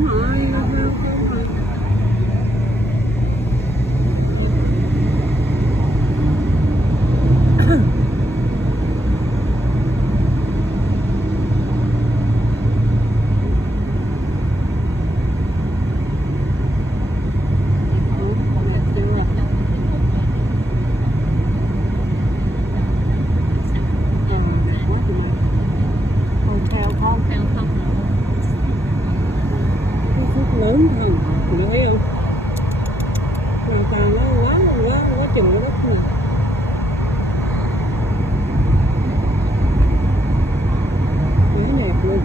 Đúng rồi, lớn hơn, chị thấy không? Hoàn toàn nó quá chừng đất này. Quá đẹp luôn.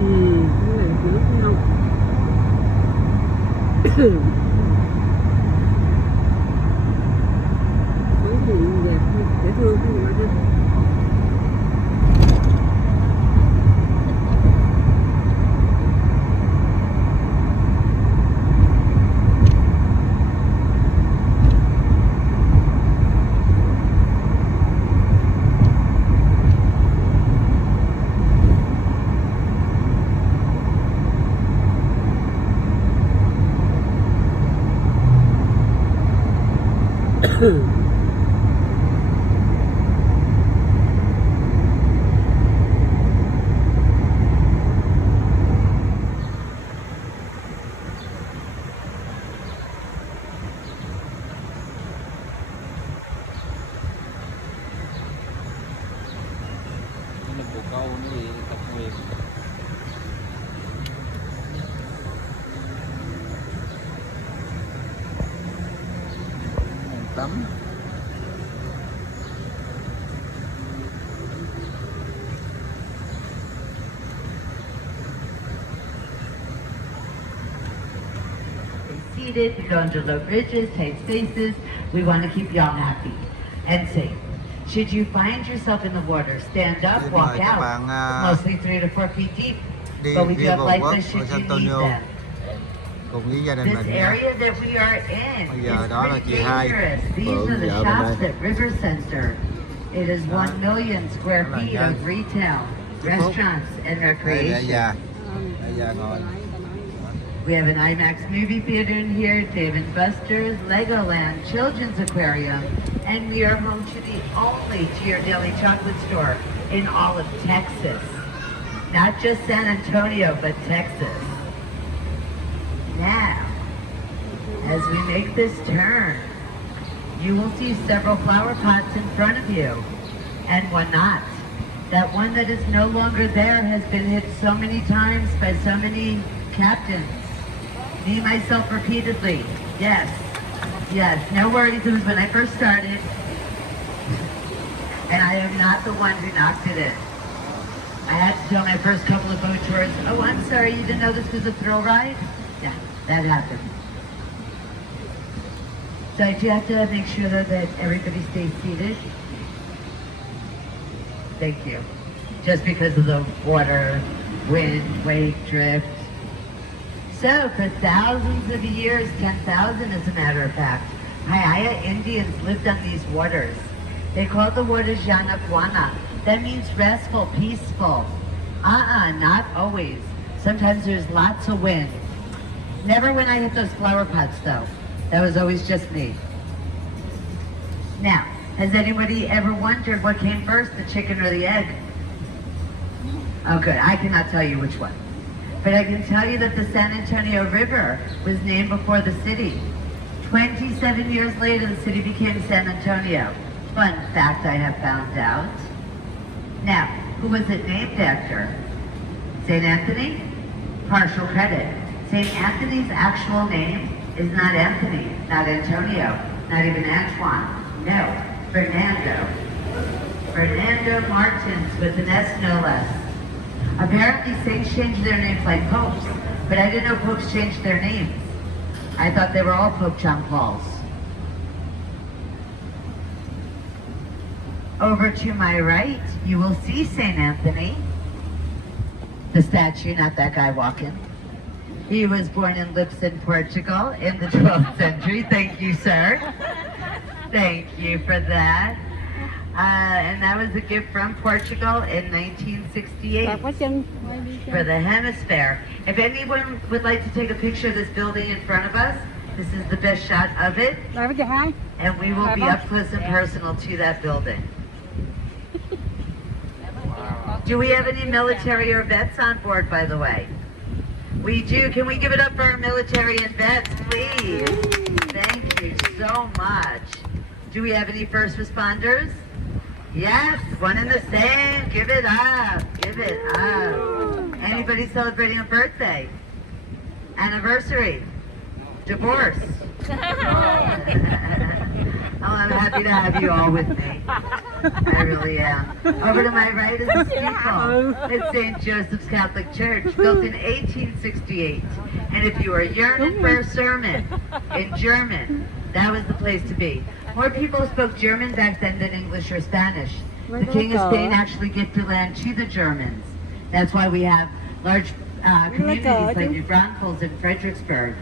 Cái này nữa thấy không? Thấy gì đẹp, dễ thương không mà ha. Bồ câu nó bị tật nguyền. Tắm seated, you go under low bridges, take spaces. We want to keep y'all happy and safe. Should you find yourself in the water, stand up, walk out. Mostly 3 to 4 feet deep, but we do have life vests should you need them. cùng với gia đình This mình nha. area that we are in Bây giờ is đó là pretty chị Hai, dangerous. These are the vợ shops mình at River Center. It is Đó. 1 million square Đó là feet Nhân. of retail, Chúc phúc. restaurants, and Đây recreation. già, già ngồi. We have an IMAX movie theater in here, Dave & Buster's, Legoland, Children's Aquarium, and we are home to the only Your Daily Chocolate store in all of Texas. Not just San Antonio, but Texas. Now, as we make this turn, you will see several flower pots in front of you, and one not. That one that is no longer there has been hit so many times by so many captains. Me, myself, repeatedly. Yes. Yes. No worries. It was when I first started. And I am not the one who knocked it in. I had to tell my first couple of boat tours, oh, I'm sorry, you didn't know this was a thrill ride? Yeah, that happened. So I do have to make sure though that everybody stays seated. Thank you. Just because of the water, wind, wake, drift. So for thousands of years, 10,000 as a matter of fact, Hayaya Indians lived on these waters. They called the waters Yanaguana. That means restful, peaceful. Not always. Sometimes there's lots of wind. Never when I hit those flower pots though. That was always just me. Now, has anybody ever wondered what came first, the chicken or the egg? Oh good, I cannot tell you which one. But I can tell you that the San Antonio River was named before the city. 27 years later, the city became San Antonio. Fun fact I have found out. Now, who was it named after? St. Anthony? Partial credit. St. Anthony's actual name is not Anthony, not Antonio, not even Antoine. No, Fernando. Fernando Martins with an S no less. Apparently saints changed their names like popes, but I didn't know popes changed their names. I thought they were all Pope John Paul's. Over to my right, you will see St. Anthony, the statue, not that guy walking. He was born in Lisbon, Portugal in the 12th century. Thank you, sir. Thank you for that. And that was a gift from Portugal in 1968 Bạc quá chân. for the hemisphere. If anyone would like to take a picture of this building in front of us, this is the best shot of it, Đây với hai. and we will be up close and personal to that building. Do we have any military or vets on board, by the way? We do. Can we give it up for our military and vets, please? Thank you so much. Do we have any first responders? Yes, one and the same. Give it up. Give it up. Anybody celebrating a birthday? Anniversary? Divorce? Oh, I'm happy to have you all with me. I really am. Over to my right is the steeple. It's St. Joseph's Catholic Church, built in 1868. And if you were yearning for a sermon in German, that was the place to be. More people spoke German back then than English or Spanish. The King of Spain actually gifted land to the Germans. That's why we have large communities like New Braunfels and Fredericksburg.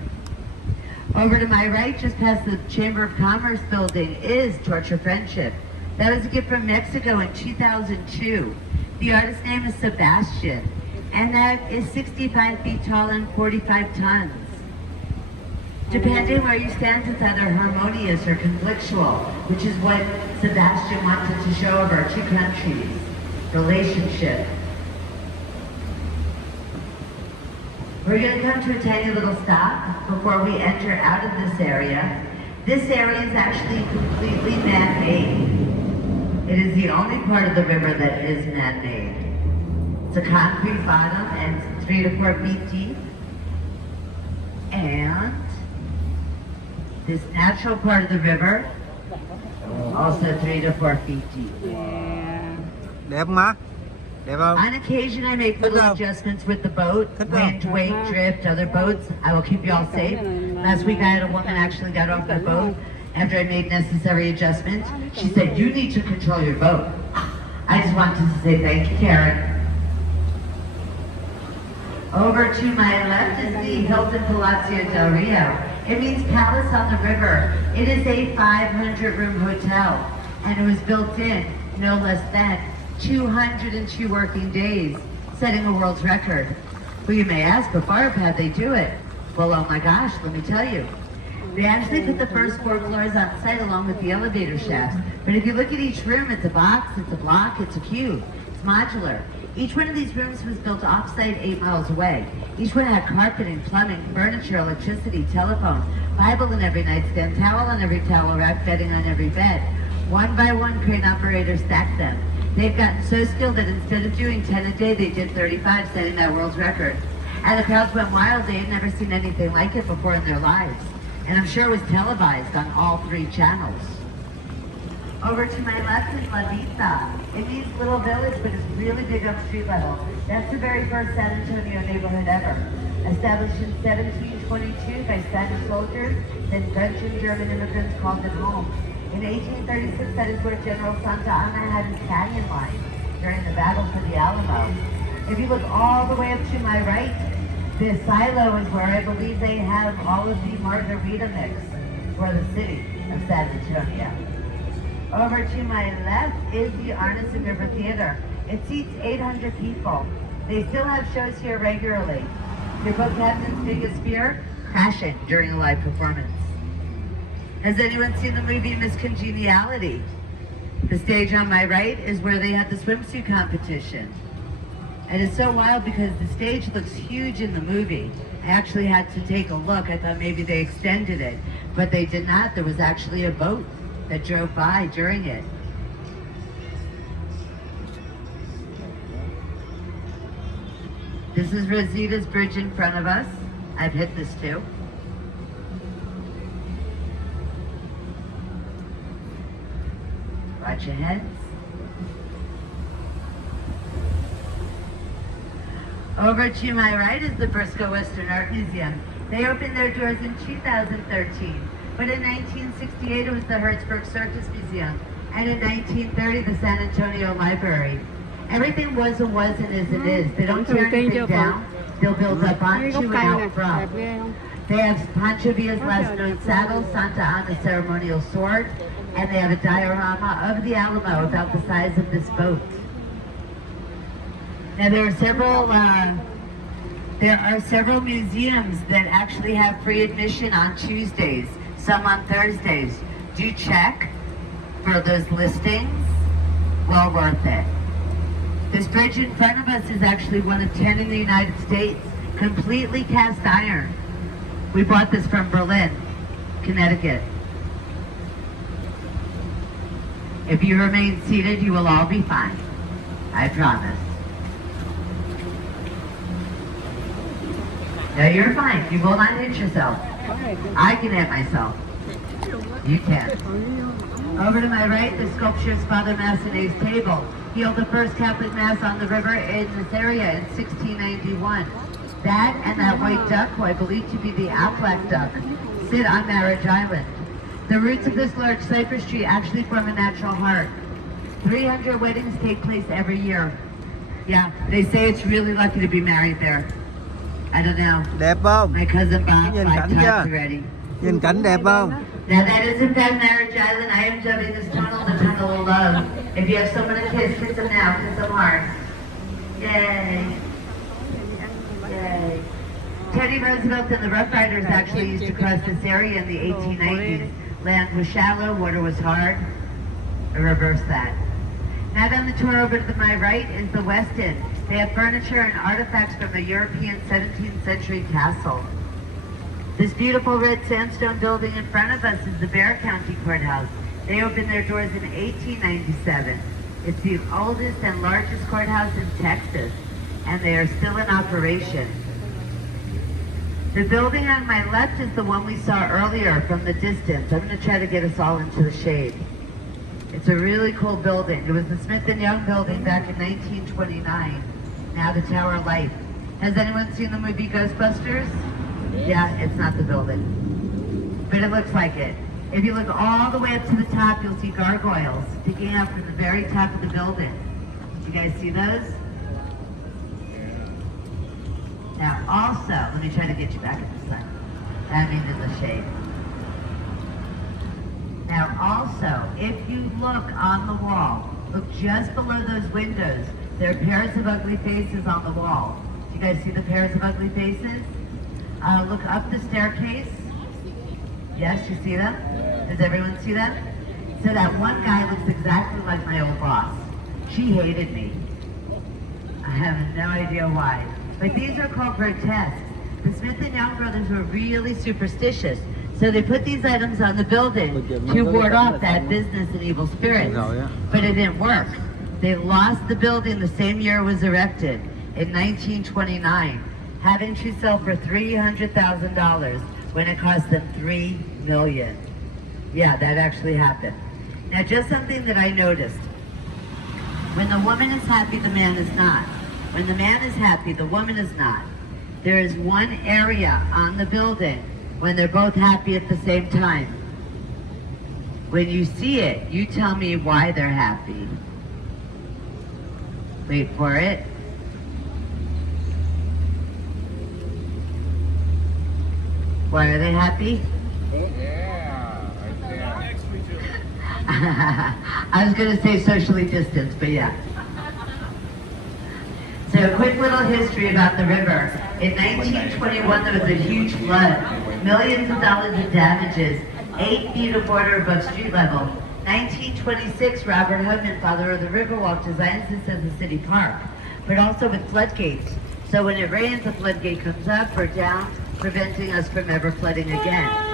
Over to my right, just past the Chamber of Commerce building, is Torch of Friendship. That was a gift from Mexico in 2002. The artist's name is Sebastian, and that is 65 feet tall and 45 tons. Depending where you stand, it's either harmonious or conflictual, which is what Sebastian wanted to show of our two countries' relationship. We're going to come to a tiny little stop before we enter out of this area. This area is actually completely man-made. It is the only part of the river that is man-made. It's a concrete bottom and 3 to 4 feet deep. And this natural part of the river, also 3 to 4 feet deep. Đẹp không má? Đẹp không? On occasion, I make little adjustments with the boat, wind, wake, drift, other boats. I will keep you all safe. Last week, I had a woman actually got off the boat after I made necessary adjustments. She said, "You need to control your boat." I just wanted to say thank you, Karen. Over to my left is the Hilton Palazzo del Rio. It means palace on the river. It is a 500-room hotel, and it was built in no less than 202 working days, setting a world's record. Well, you may ask, but Barb, how'd they do it? Well, oh my gosh, let me tell you. They actually put the first 4 floors on site along with the elevator shafts. But if you look at each room, it's a box, it's a block, it's a cube. It's modular. Each one of these rooms was built off-site 8 miles away. Each one had carpeting, plumbing, furniture, electricity, telephone, Bible in every nightstand, towel on every towel rack, bedding on every bed. One by one, crane operators stacked them. They've gotten so skilled that instead of doing 10 a day, they did 35, setting that world's record. And the crowds went wild. They had never seen anything like it before in their lives. And I'm sure it was televised on all 3 channels. Over to my left is La Vista. It means little village, but it's really big on street level. That's the very first San Antonio neighborhood ever. Established in 1722 by Spanish soldiers, then French and German immigrants called it home. In 1836, that is where General Santa Anna had his canyon line during the battle for the Alamo. If you look all the way up to my right, this silo is where I believe they have all of the margarita mix for the city of San Antonio. Over to my left is the Arneson River Theater. It seats 800 people. They still have shows here regularly. Your boat captain's biggest fear? Crashing during a live performance. Has anyone seen the movie Miss Congeniality? The stage on my right is where they had the swimsuit competition. And it's so wild because the stage looks huge in the movie. I actually had to take a look. I thought maybe they extended it, but they did not. There was actually a boat that drove by during it. This is Rosita's Bridge in front of us. I've hit this too. Watch your heads. Over to my right is the Briscoe Western Art Museum. They opened their doors in 2013, but in 1968 it was the Hertzberg Circus Museum, and in 1930 the San Antonio Library. Everything was and is and is. They don't tear anything down. They'll build up Cái onto gốc and cây nè, out đẹp from. ghê không? They have Pancho Villa's last known saddle, Santa Ana ceremonial sword, and they have a diorama of the Alamo about the size of this boat. Now there are several museums that actually have free admission on Tuesdays, some on Thursdays. Do check for those listings. Well worth it. This bridge in front of us is actually one of 10 in the United States, completely cast iron. We bought this from Berlin, Connecticut. If you remain seated, you will all be fine. I promise. No, you're fine. You will not hit yourself. I can hit myself. You can. Over to my right, the sculpture is Father Massenet's table. He held the first Catholic Mass on the river in this area in 1691. That and that white duck, who I believe to be the Aflac duck, sit on Marriage Island. The roots of this large cypress tree actually form a natural heart. 300 weddings take place every year. Yeah, they say it's really lucky to be married there. I don't know. Đẹp không? My cousin Bob, Nhìn 5 cảnh times chưa? already. Nhìn cảnh đẹp không? Now that is in fact Marriage Island. I am dubbing this tunnel the Tunnel of Love. If you have someone to kiss them now, kiss them hard. Yay. Yay. Teddy Roosevelt and the Rough Riders actually used to cross this area in the 1890s. Land was shallow, water was hard. I reversed that. Now on the tour over to my right is the West End. They have furniture and artifacts from a European 17th century castle. This beautiful red sandstone building in front of us is the Bexar County Courthouse. They opened their doors in 1897. It's the oldest and largest courthouse in Texas, and they are still in operation. The building on my left is the one we saw earlier from the distance. I'm going to try to get us all into the shade. It's a really cool building. It was the Smith & Young building back in 1929. Now the Tower of Life. Has anyone seen the movie Ghostbusters? Yeah, it's not the building. But it looks like it. If you look all the way up to the top, you'll see gargoyles sticking out from the very top of the building. Did you guys see those? Now also, let me try to get you back in the sun. I mean in the shade. Now also, if you look on the wall, look just below those windows, there are pairs of ugly faces on the wall. Do you guys see the pairs of ugly faces? Look up the staircase. Yes, you see them? Does everyone see them? So that one guy looks exactly like my old boss. She hated me. I have no idea why. But these are called grotesques. The Smith & Young brothers were really superstitious. So they put these items on the building to ward off bad business and evil spirits. But it didn't work. They lost the building the same year it was erected, in 1929, having to sell for $300,000 when it cost them $3 million. Yeah, that actually happened. Now, just something that I noticed. When the woman is happy, the man is not. When the man is happy, the woman is not. There is one area on the building when they're both happy at the same time. When you see it, you tell me why they're happy. Wait for it. Why are they happy? I was going to say socially distanced, but yeah. So a quick little history about the river. In 1921, there was a huge flood. Millions of dollars in damages. 8 feet of water above street level. 1926, Robert Hubman, father of the Riverwalk, designs this as a city park, but also with floodgates. So when it rains, the floodgate comes up or down, preventing us from ever flooding again.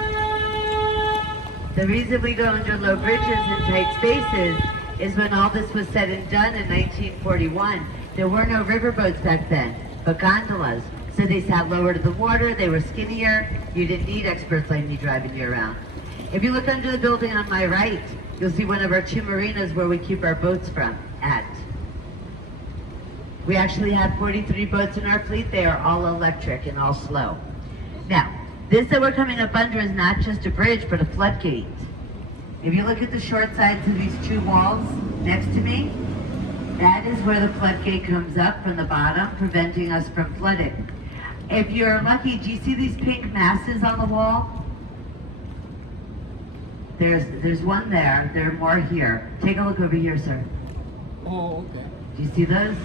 The reason we go under low bridges and tight spaces is when all this was said and done in 1941, there were no riverboats back then, but gondolas. So they sat lower to the water, they were skinnier, you didn't need experts like me driving you around. If you look under the building on my right, you'll see one of our 2 marinas where we keep our boats at. We actually have 43 boats in our fleet. They are all electric and all slow. Now, this that we're coming up under is not just a bridge, but a floodgate. If you look at the short sides of these 2 walls next to me, that is where the floodgate comes up from the bottom, preventing us from flooding. If you're lucky, do you see these pink masses on the wall? There's one there. There are more here. Take a look over here, sir. Oh, okay. Do you see those?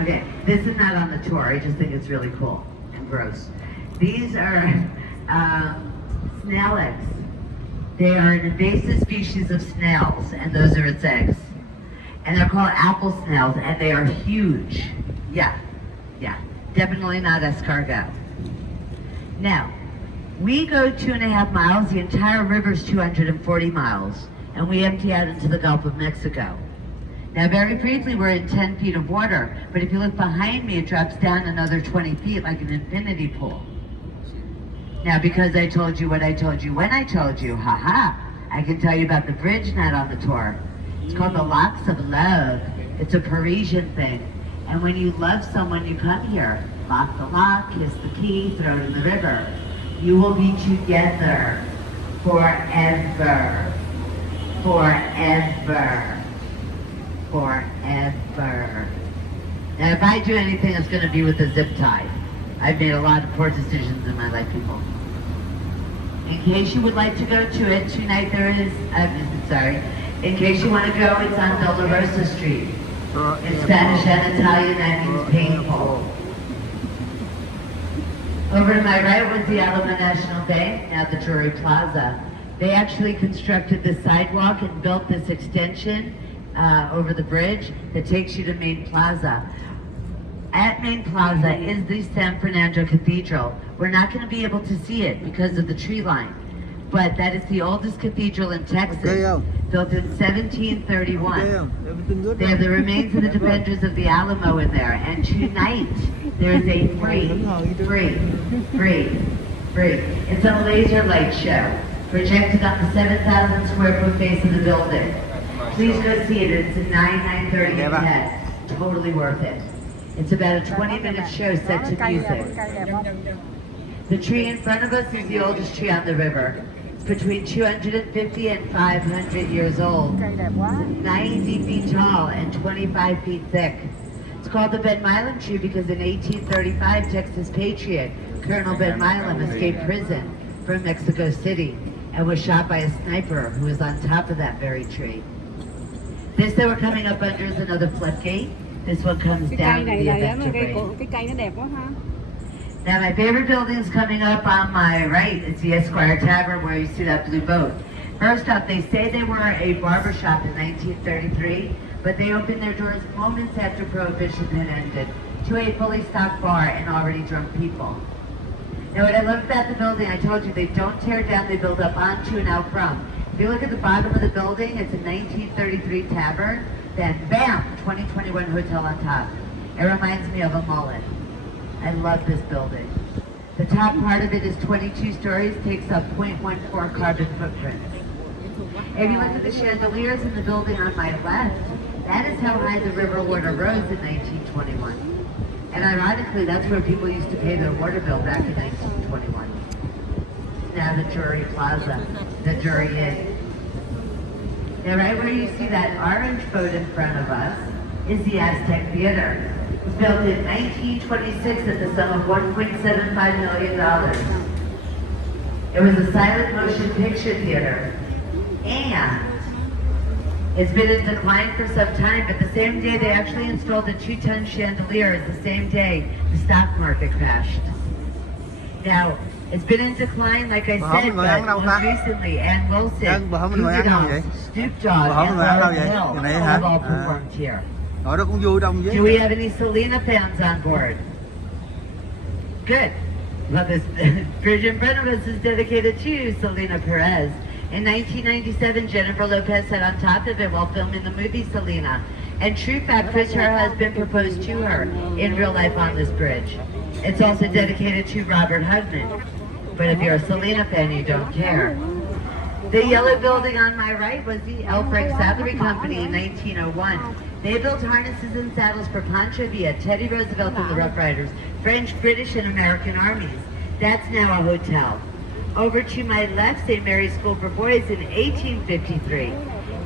Okay, this is not on the tour. I just think it's really cool and gross. These are snail eggs. They are an invasive species of snails, and those are its eggs. And they're called apple snails, and they are huge. Yeah, definitely not escargot. Now, we go 2.5 miles. The entire river is 240 miles, and we empty out into the Gulf of Mexico. Now, very briefly, we're in 10 feet of water, but if you look behind me, it drops down another 20 feet like an infinity pool. Now, because I told you what I told you when I told you, haha, I can tell you about the bridge not on the tour. It's called the Locks of Love. It's a Parisian thing. And when you love someone, you come here. Lock the lock, kiss the key, throw it in the river. You will be together forever. Forever. Forever. Now, if I do anything, it's going to be with a zip tie. I've made a lot of poor decisions in my life, people. In case you would like to go to it, tonight there is, in case you want to go, it's on Dolorosa Street. In Spanish and Italian, that means painful. Over to my right was the Alamo National Bank, now the Drury Plaza. They actually constructed this sidewalk and built this extension over the bridge that takes you to Main Plaza. At Main Plaza is the San Fernando Cathedral. We're not going to be able to see it because of the tree line, but that is the oldest cathedral in Texas, built in 1731. They have the remains of the defenders of the Alamo in there, and tonight there is a free, it's a laser light show projected on the 7,000 square foot face of the building. Please go see it. It's at 9:30 and 10. Totally worth it. It's about a 20-minute show set to music. The tree in front of us is the oldest tree on the river. It's between 250 and 500 years old. It's 90 feet tall and 25 feet thick. It's called the Ben Milam tree because in 1835, Texas patriot Colonel Ben Milam escaped prison from Mexico City and was shot by a sniper who was on top of that very tree. This that we're coming up under is another floodgate. This one comes down to the event of rain. Cái cây nó đẹp quá ha. Now my favorite building is coming up on my right. It's the Esquire Tavern where you see that blue boat. First off, they say they were a barbershop in 1933, but they opened their doors moments after Prohibition had ended to a fully stocked bar and already drunk people. Now what I love about the building, I told you, they don't tear down, they build up onto and out from. If you look at the bottom of the building, it's a 1933 tavern, then bam, 2021 hotel on top. It reminds me of a mullet. I love this building. The top part of it is 22 stories, takes up 0.14 carbon footprints. If you look at the chandeliers in the building on my left, that is how high the river water rose in 1921. And ironically, that's where people used to pay their water bill back in 1921. Now the Drury Plaza, the Drury Inn. Now right where you see that orange boat in front of us is the Aztec Theater. It was built in 1926 at the sum of $1.75 million. It was a silent motion picture theater. And it's been in decline for some time, but the same day they actually installed a 2-ton chandelier is the same day the stock market crashed. Now, it's been in decline, like I said, but most recently, Ann Wilson, Googie Dolls, Snoop Dogg, and Lauryn Hill have all performed here. Do we have any Selena fans on board? Good. Well, this bridge in front of us is dedicated to Selena Perez. In 1997, Jennifer Lopez sat on top of it while filming the movie Selena. And true fact, Chris, her husband, proposed to her in real life on this bridge. It's also dedicated to Robert Hugman. But if you're a Selena fan, you don't care. The yellow building on my right was the L. Frank Saddlery Company in 1901. They built harnesses and saddles for Pancho Villa, Teddy Roosevelt and the Rough Riders, French, British, and American armies. That's now a hotel. Over to my left, St. Mary's School for Boys in 1853.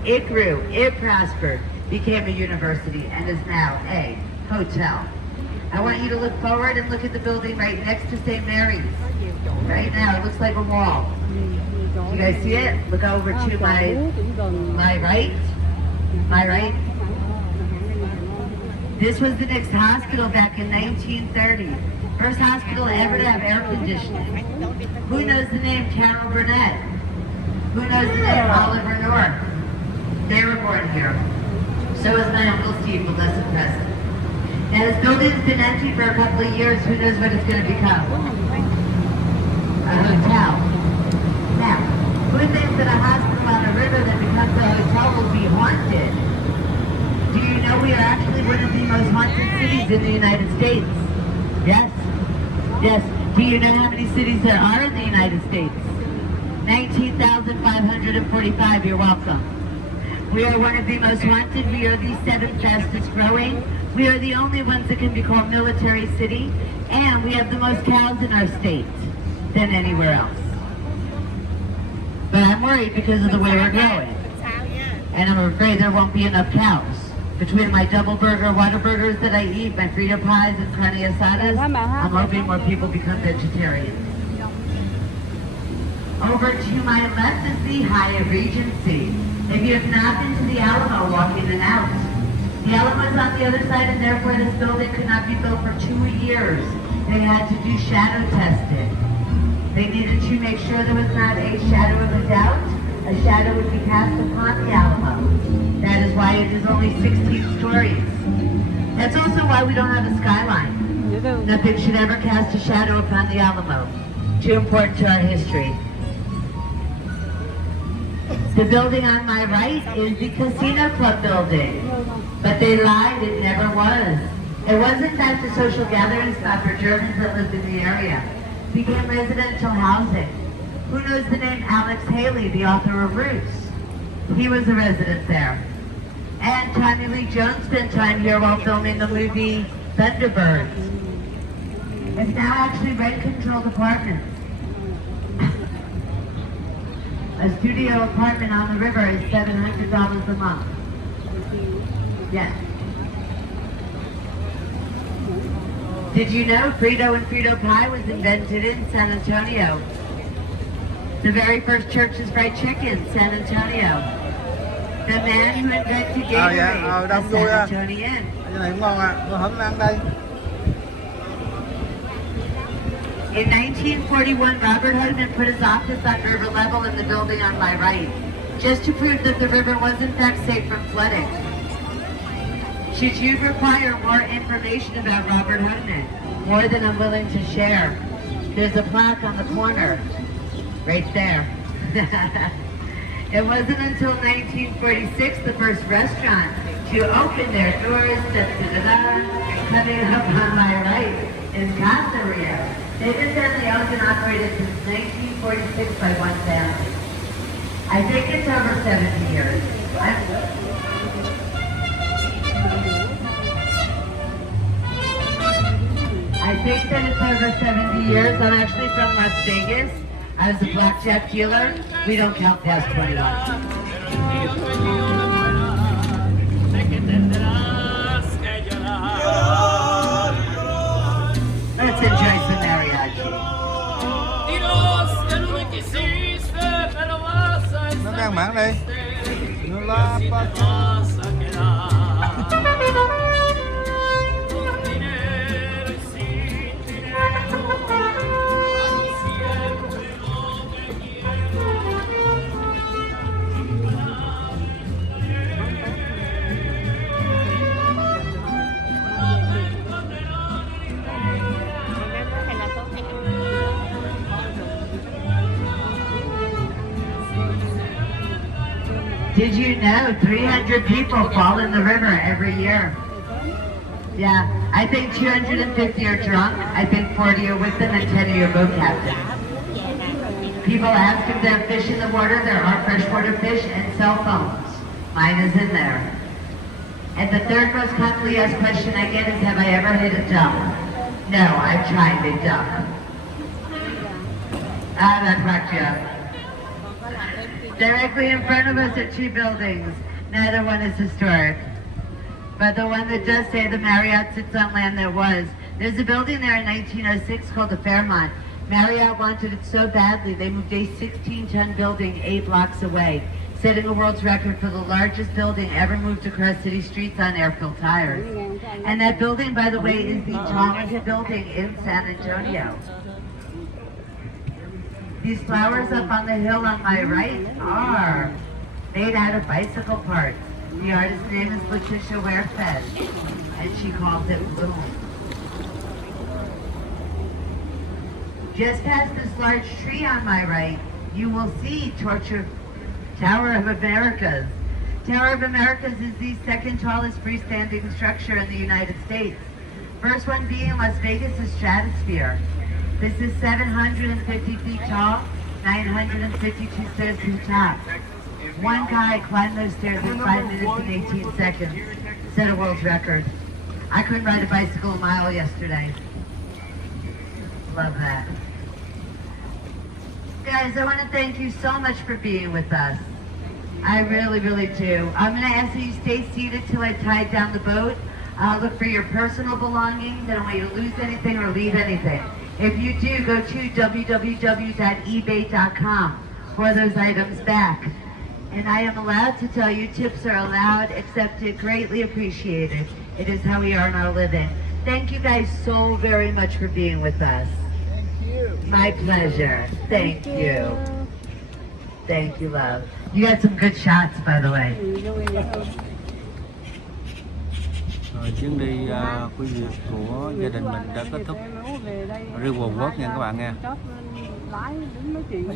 It grew, it prospered, became a university, and is now a hotel. I want you to look forward and look at the building right next to St. Mary's. Right now, it looks like a wall. You guys see it? Look over to my right. My right. This was the next hospital back in 1930. First hospital ever to have air conditioning. Who knows the name Carol Burnett? Who knows the name Oliver North? They were born here. So is my Uncle Steve, but less impressive. Now this building's been empty for a couple of years. Who knows what it's going to become? A hotel. Now, who thinks that a hospital on a river that becomes a hotel will be haunted? Do you know we are actually one of the most haunted cities in the United States? Yes? Yes. Do you know how many cities there are in the United States? 19,545. You're welcome. We are one of the most haunted. We are the 7th fastest growing. We are the only ones that can be called military city. And we have the most cows in our state than anywhere else. But I'm worried because of the way we're growing. And I'm afraid there won't be enough cows. Between my double burger Whataburgers that I eat, my Frito pies and carne asadas, I'm hoping more people become vegetarian. Over to my left is the Hyatt Regency. If you have not been to the Alamo, walk in and out. The Alamo is on the other side, and therefore this building could not be built for 2 years. They had to do shadow testing. They needed to make sure there was not a shadow of a doubt. A shadow would be cast upon the Alamo. That is why it is only 16 stories. That's also why we don't have a skyline. Nothing should ever cast a shadow upon the Alamo. Too important to our history. The building on my right is the Casino Club building. But they lied, it never was. It was in fact a social gathering spot for Germans that lived in the area. It became residential housing. Who knows the name Alex Haley, the author of Roots? He was a resident there. And Tommy Lee Jones spent time here while filming the movie Thunderbirds. It's now actually rent-controlled apartments. A studio apartment on the river is $700 a month. Yes. Did you know Frito and Frito pie was invented in San Antonio? The very first Church's Fried Chicken, San Antonio. The man who invented Gatorade, a San Antonian. Cái này cũng ngon ạ, tôi hứng ăn đây. In 1941, Robert Hoodman put his office on river level in the building on my right, just to prove that the river was in fact safe from flooding. Should you require more information about Robert Hoodman, more than I'm willing to share, there's a plaque on the corner, right there. It wasn't until 1946 the first restaurant to open their doors. Coming up on my right is Casa Rio. They've been family owned and operated since 1946 by one family. I think it's over 70 years. I think that it's over 70 years. I'm actually from Las Vegas. I was a blackjack dealer. We don't count past 21. Let's enjoy some mariachi. Nó đang mảng đi. Nó la ba. Did you know 300 people fall in the river every year? Yeah, I think 250 are drunk, I think 40 are with them, and 10 are your boat captains. People ask if there are fish in the water. There are freshwater fish and cell phones. Mine is in there. And the third most commonly asked question I get is, have I ever hit a duck? No, I've tried a duck. Ah, that cracked you up. Directly in front of us are two buildings. Neither one is historic. But the one that does say the Marriott sits on land that was There's a building there in 1906 called the Fairmont. Marriott wanted it so badly, they moved a 16-ton building 8 blocks away, setting a world's record for the largest building ever moved across city streets on air-filled tires. And that building, by the way, is the tallest building in San Antonio. These flowers up on the hill on my right are made out of bicycle parts. The artist's name is Letitia Werfed, and she calls it Bloom. Just past this large tree on my right, you will see Tower of Americas. Tower of Americas is the second tallest freestanding structure in the United States. First one being Las Vegas' Stratosphere. This is 750 feet tall, 952 stairs to the top. One guy climbed those stairs in 5 minutes and 18 seconds. Set a world record. I couldn't ride a bicycle a mile yesterday. Love that. Guys, I want to thank you so much for being with us. I really, really do. I'm going to ask that you stay seated till I tide down the boat. Look for your personal belongings. I don't want you to lose anything or leave anything. If you do, go to www.ebay.com for those items back. And I am allowed to tell you tips are allowed, accepted, greatly appreciated. It is how we earn our living. Thank you guys so very much for being with us. My pleasure. Thank you. Thank you, love. You got some good shots, by the way. Rồi chuyến đi quý vị của gia đình mình đã kết thúc. Riêng quần quốc nha các bạn nha. Lái đứng nói chuyện mà